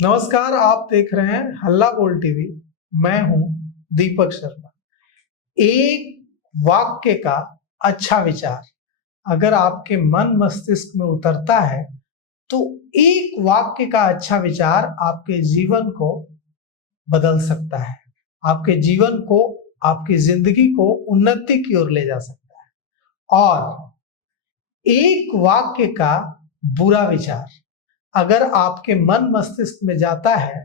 नमस्कार, आप देख रहे हैं हल्ला बोल टीवी। मैं हूं दीपक शर्मा। एक वाक्य का अच्छा विचार अगर आपके मन मस्तिष्क में उतरता है तो एक वाक्य का अच्छा विचार आपके जीवन को बदल सकता है, आपके जीवन को, आपकी जिंदगी को उन्नति की ओर ले जा सकता है। और एक वाक्य का बुरा विचार अगर आपके मन मस्तिष्क में जाता है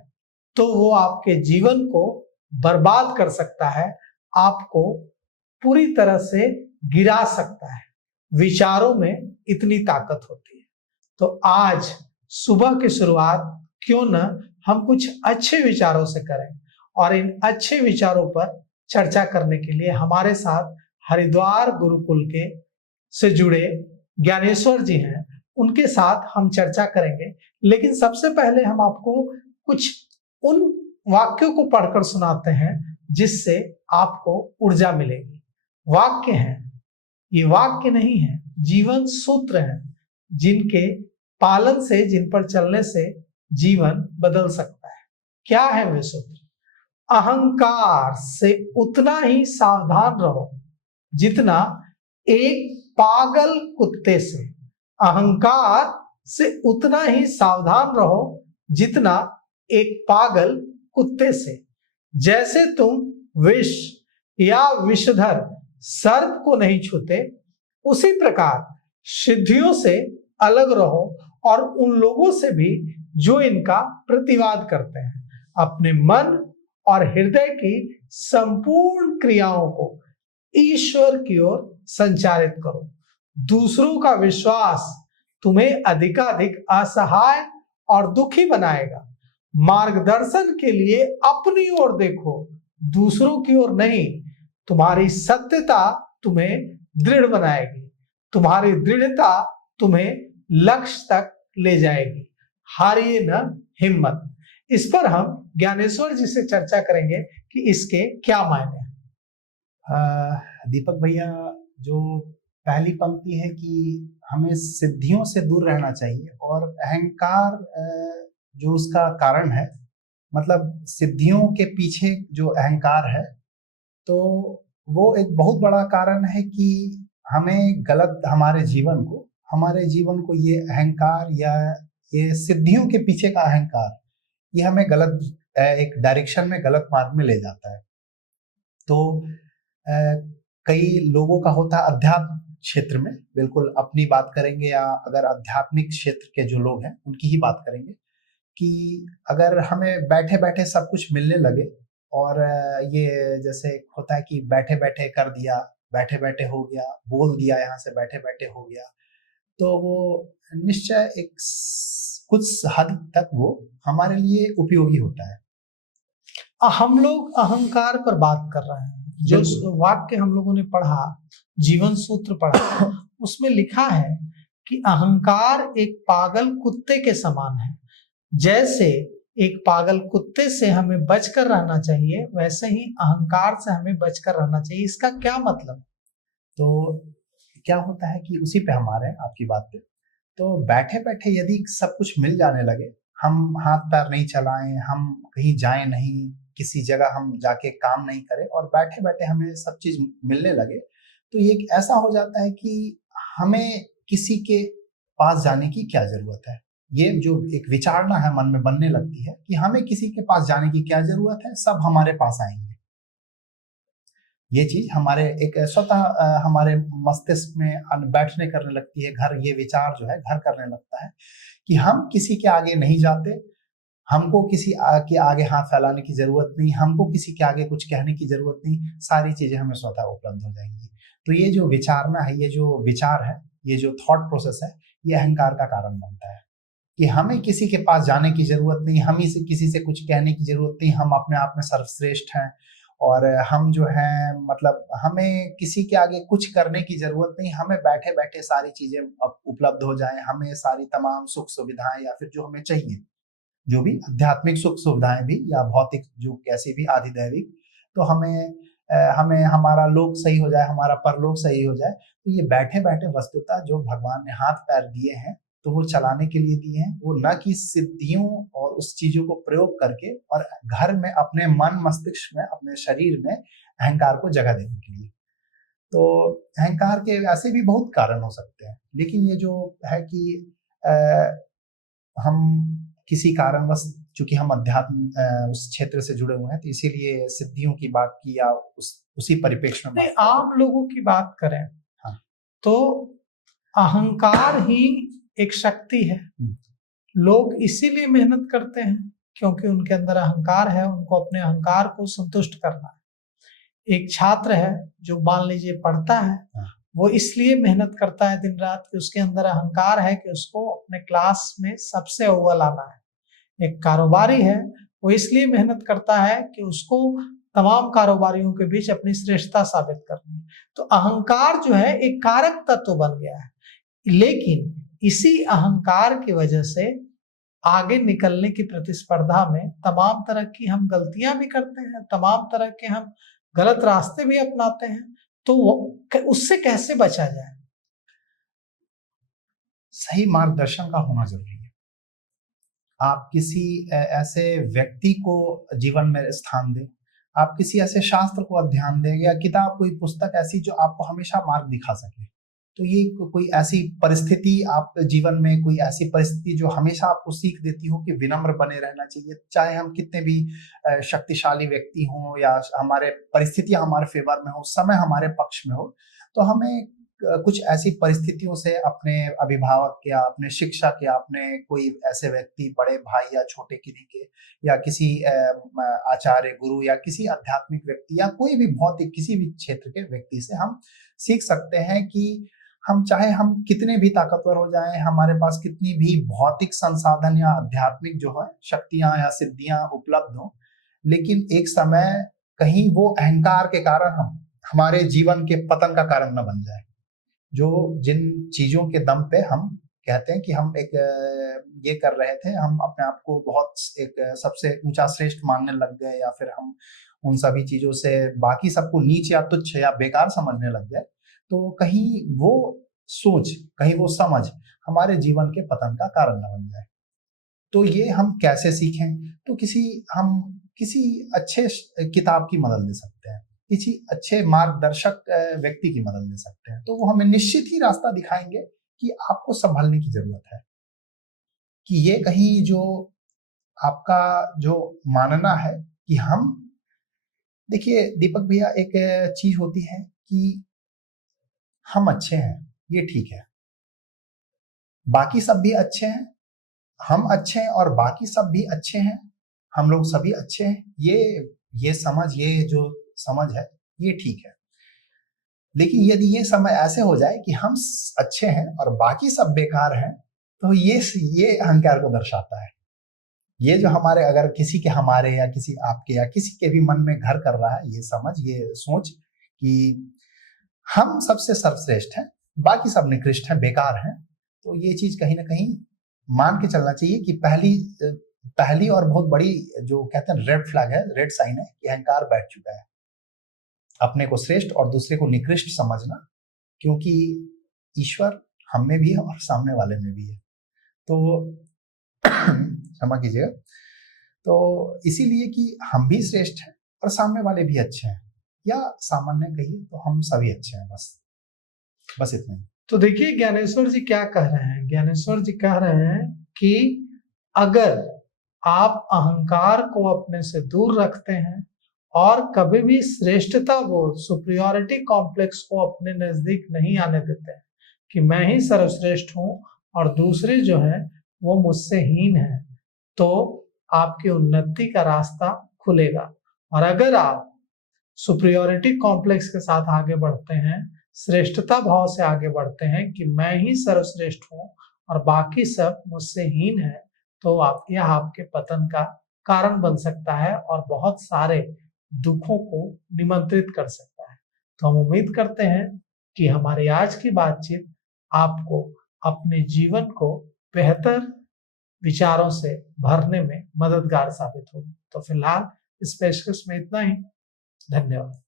तो वो आपके जीवन को बर्बाद कर सकता है, आपको पूरी तरह से गिरा सकता है। विचारों में इतनी ताकत होती है। तो आज सुबह की शुरुआत क्यों न हम कुछ अच्छे विचारों से करें, और इन अच्छे विचारों पर चर्चा करने के लिए हमारे साथ हरिद्वार गुरुकुल के से जुड़े ज्ञानेश्वर जी हैं। उनके साथ हम चर्चा करेंगे, लेकिन सबसे पहले हम आपको कुछ उन वाक्यों को पढ़कर सुनाते हैं जिससे आपको ऊर्जा मिलेगी। वाक्य हैं, ये वाक्य नहीं है, जीवन सूत्र हैं जिनके पालन से, जिन पर चलने से जीवन बदल सकता है। क्या है वे सूत्र? अहंकार से उतना ही सावधान रहो जितना एक पागल कुत्ते से। अहंकार से उतना ही सावधान रहो जितना एक पागल कुत्ते से। जैसे तुम विष या विषधर सर्प को नहीं छूते, उसी प्रकार सिद्धियों से अलग रहो और उन लोगों से भी जो इनका प्रतिवाद करते हैं। अपने मन और हृदय की संपूर्ण क्रियाओं को ईश्वर की ओर संचारित करो। दूसरों का विश्वास तुम्हें अधिकाधिक असहाय और दुखी बनाएगा। मार्गदर्शन के लिए अपनी ओर देखो, दूसरों की ओर नहीं। तुम्हारी सत्यता तुम्हें दृढ़ बनाएगी, तुम्हारी दृढ़ता तुम्हें लक्ष्य तक ले जाएगी। हारिए न हिम्मत। इस पर हम ज्ञानेश्वर जी से चर्चा करेंगे कि इसके क्या मायने हैं। दीपक भैया, जो पहली पंक्ति है कि हमें सिद्धियों से दूर रहना चाहिए, और अहंकार जो उसका कारण है, मतलब सिद्धियों के पीछे जो अहंकार है, तो वो एक बहुत बड़ा कारण है कि हमें गलत, हमारे जीवन को ये अहंकार या ये सिद्धियों के पीछे का अहंकार, ये हमें गलत एक डायरेक्शन में, गलत मार्ग में ले जाता है। तो कई लोगों का होता है अध्यात्म क्षेत्र में, बिल्कुल अपनी बात करेंगे या अगर आध्यात्मिक क्षेत्र के जो लोग हैं उनकी ही बात करेंगे, कि अगर हमें बैठे बैठे सब कुछ मिलने लगे, और ये जैसे होता है कि बैठे बैठे कर दिया, बैठे बैठे हो गया, बोल दिया यहाँ से, बैठे बैठे हो गया, तो वो निश्चय एक कुछ हद तक वो हमारे लिए उपयोगी होता है। हम लोग अहंकार पर बात कर रहे हैं। जो वाक्य हम लोगों ने पढ़ा, जीवन सूत्र पढ़ा, उसमें लिखा है कि अहंकार एक पागल कुत्ते के समान है। जैसे एक पागल कुत्ते से हमें बचकर रहना चाहिए, वैसे ही अहंकार से हमें बचकर रहना चाहिए। इसका क्या मतलब? तो क्या होता है कि उसी पे हम आ रहे हैं, आपकी बात पे। तो बैठे बैठे यदि सब कुछ मिल जाने लगे, हम हाथ पैर नहीं चलाएं, हम कहीं जाएं नहीं, किसी जगह हम जाके काम नहीं करें, और बैठे बैठे हमें सब चीज मिलने लगे, तो ये एक ऐसा हो जाता है कि हमें किसी के पास जाने की क्या जरूरत है। ये जो एक विचारणा है मन में बनने लगती है कि हमें किसी के पास जाने की क्या जरूरत है, सब हमारे पास आएंगे। ये चीज हमारे एक स्वतः हमारे मस्तिष्क में बैठने करने लगती है, घर, ये विचार जो है घर करने लगता है कि हम किसी के आगे नहीं जाते, हमको किसी के आगे हाथ फैलाने की जरूरत नहीं, हमको किसी के आगे कुछ कहने की जरूरत नहीं, सारी चीजें हमें स्वतः उपलब्ध हो जाएंगी। तो ये जो विचारना है, ये जो विचार है, ये जो थॉट प्रोसेस है, ये अहंकार का कारण बनता है कि हमें किसी के पास जाने की जरूरत नहीं, हम ही से किसी से कुछ कहने की जरूरत नहीं, हम अपने आप में सर्वश्रेष्ठ हैं, और हम जो हैं, मतलब हमें किसी के आगे कुछ करने की जरूरत नहीं, हमें बैठे बैठे सारी चीजें उपलब्ध हो जाएं, हमें सारी तमाम सुख सुविधाएं या फिर जो हमें चाहिए, जो भी आध्यात्मिक सुख सुविधाएं भी या भौतिक जो कैसी भी आधिदैविक, तो हमें हमारा लोक सही हो जाए, हमारा परलोक सही हो जाए। तो ये बैठे बैठे वस्तुतः जो भगवान ने हाथ पैर दिए हैं, तो वो चलाने के लिए दिए हैं, वो न कि सिद्धियों और उस चीजों को प्रयोग करके और घर में अपने मन मस्तिष्क में अपने शरीर में अहंकार को जगह देने के लिए। तो अहंकार के ऐसे भी बहुत कारण हो सकते हैं, लेकिन ये जो है कि हम किसी कारणवश, चूंकि हम अध्यात्म उस क्षेत्र से जुड़े हुए हैं, तो इसीलिए सिद्धियों की बात की या उसी परिप्रेक्ष्य में नहीं, आम लोगों की बात करें हाँ। तो अहंकार ही एक शक्ति है। लोग इसीलिए मेहनत करते हैं क्योंकि उनके अंदर अहंकार है, उनको अपने अहंकार को संतुष्ट करना है। एक छात्र है जो मान लीजिए पढ़ता है, वो इसलिए मेहनत करता है दिन रात कि उसके अंदर अहंकार है कि उसको अपने क्लास में सबसे अव्वल आना है। एक कारोबारी है, वो इसलिए मेहनत करता है कि उसको तमाम कारोबारियों के बीच अपनी श्रेष्ठता साबित करनी है। तो अहंकार जो है एक कारक तत्व बन गया है, लेकिन इसी अहंकार की वजह से आगे निकलने की प्रतिस्पर्धा में तमाम तरह की हम गलतियां भी करते हैं, तमाम तरह के हम गलत रास्ते भी अपनाते हैं। तो उससे कैसे बचा जाए? सही मार्गदर्शन का होना जरूरी है। आप किसी ऐसे व्यक्ति को जीवन में स्थान दें, आप किसी ऐसे शास्त्र को अध्ययन दें या किताब, कोई पुस्तक ऐसी जो आपको हमेशा मार्ग दिखा सके। तो ये कोई ऐसी परिस्थिति आप जीवन में, कोई ऐसी परिस्थिति जो हमेशा आपको सीख देती हो कि विनम्र बने रहना चाहिए, चाहे हम कितने भी शक्तिशाली व्यक्ति हों या हमारे परिस्थितियां हमारे फेवर में हो, समय हमारे पक्ष में हो, तो हमें कुछ ऐसी परिस्थितियों से अपने अभिभावक या अपने शिक्षक या अपने कोई ऐसे व्यक्ति, बड़े भाई या छोटे किन्हीं के, या किसी आचार्य गुरु या किसी आध्यात्मिक व्यक्ति या कोई भी भौतिक किसी भी क्षेत्र के व्यक्ति से हम सीख सकते हैं कि हम चाहे हम कितने भी ताकतवर हो जाएं, हमारे पास कितनी भी भौतिक संसाधन या आध्यात्मिक जो है शक्तियां या सिद्धियां उपलब्ध हो, लेकिन एक समय कहीं वो अहंकार के कारण हमारे जीवन के पतन का कारण न बन जाए। जो जिन चीजों के दम पे हम कहते हैं कि हम एक ये कर रहे थे, हम अपने आप को बहुत एक सबसे ऊंचा श्रेष्ठ मानने लग गए, या फिर हम उन सभी चीजों से बाकी सबको नीच या तुच्छ या बेकार समझने लग गए, तो कहीं वो सोच, कहीं वो समझ हमारे जीवन के पतन का कारण न बन जाए। तो ये हम कैसे सीखें? तो किसी अच्छे किताब की मदद ले सकते हैं, किसी अच्छे मार्गदर्शक व्यक्ति की मदद ले सकते हैं। तो वो हमें निश्चित ही रास्ता दिखाएंगे कि आपको संभलने की जरूरत है, कि ये कहीं जो आपका जो मानना है कि हम, देखिए दीपक भैया, एक चीज होती है कि हम अच्छे हैं, ये ठीक है, बाकी सब भी अच्छे हैं, हम अच्छे हैं और बाकी सब भी अच्छे हैं, हम लोग सभी अच्छे हैं, ये समझ, ये जो समझ है ये ठीक है। लेकिन यदि ये समय ऐसे हो जाए कि हम अच्छे हैं और बाकी सब बेकार हैं, तो ये अहंकार को दर्शाता है। ये जो हमारे, अगर किसी के, हमारे या किसी आपके या किसी के भी मन में घर कर रहा है ये समझ, ये सोच कि हम सबसे सर्वश्रेष्ठ हैं, बाकी सब निकृष्ट हैं, बेकार हैं, तो ये चीज कहीं ना कहीं मान के चलना चाहिए कि पहली और बहुत बड़ी जो कहते हैं रेड फ्लैग है, रेड साइन है कि अहंकार बैठ चुका है। अपने को श्रेष्ठ और दूसरे को निकृष्ट समझना, क्योंकि ईश्वर हम में भी है और सामने वाले में भी है। तो क्षमा कीजिएगा। तो इसीलिए कि हम भी श्रेष्ठ हैं और सामने वाले भी अच्छे हैं, या सामान्य कहिए तो हम सभी अच्छे हैं, बस इतना ही। तो देखिए ज्ञानेश्वर जी क्या कह रहे हैं। ज्ञानेश्वर जी कह रहे हैं कि अगर आप अहंकार को अपने से दूर रखते हैं और कभी भी श्रेष्ठता बोध, सुपीरियरिटी कॉम्प्लेक्स को अपने नजदीक नहीं आने देते हैं कि मैं ही सर्वश्रेष्ठ हूं और दूसरे जो है वो मुझसे हीन है, तो आपकी उन्नति का रास्ता खुलेगा। और अगर आप सुपीरियरिटी कॉम्प्लेक्स के साथ आगे बढ़ते हैं, श्रेष्ठता भाव से आगे बढ़ते हैं कि मैं ही सर्वश्रेष्ठ हूं और बाकी सब मुझसे हीन है, तो यह आपके पतन का कारण बन सकता है और बहुत सारे दुखों को निमंत्रित कर सकता है। तो हम उम्मीद करते हैं कि हमारी आज की बातचीत आपको अपने जीवन को बेहतर विचारों से भरने में मददगार साबित होगी। तो फिलहाल इस पेशकश में इतना ही। धन्यवाद।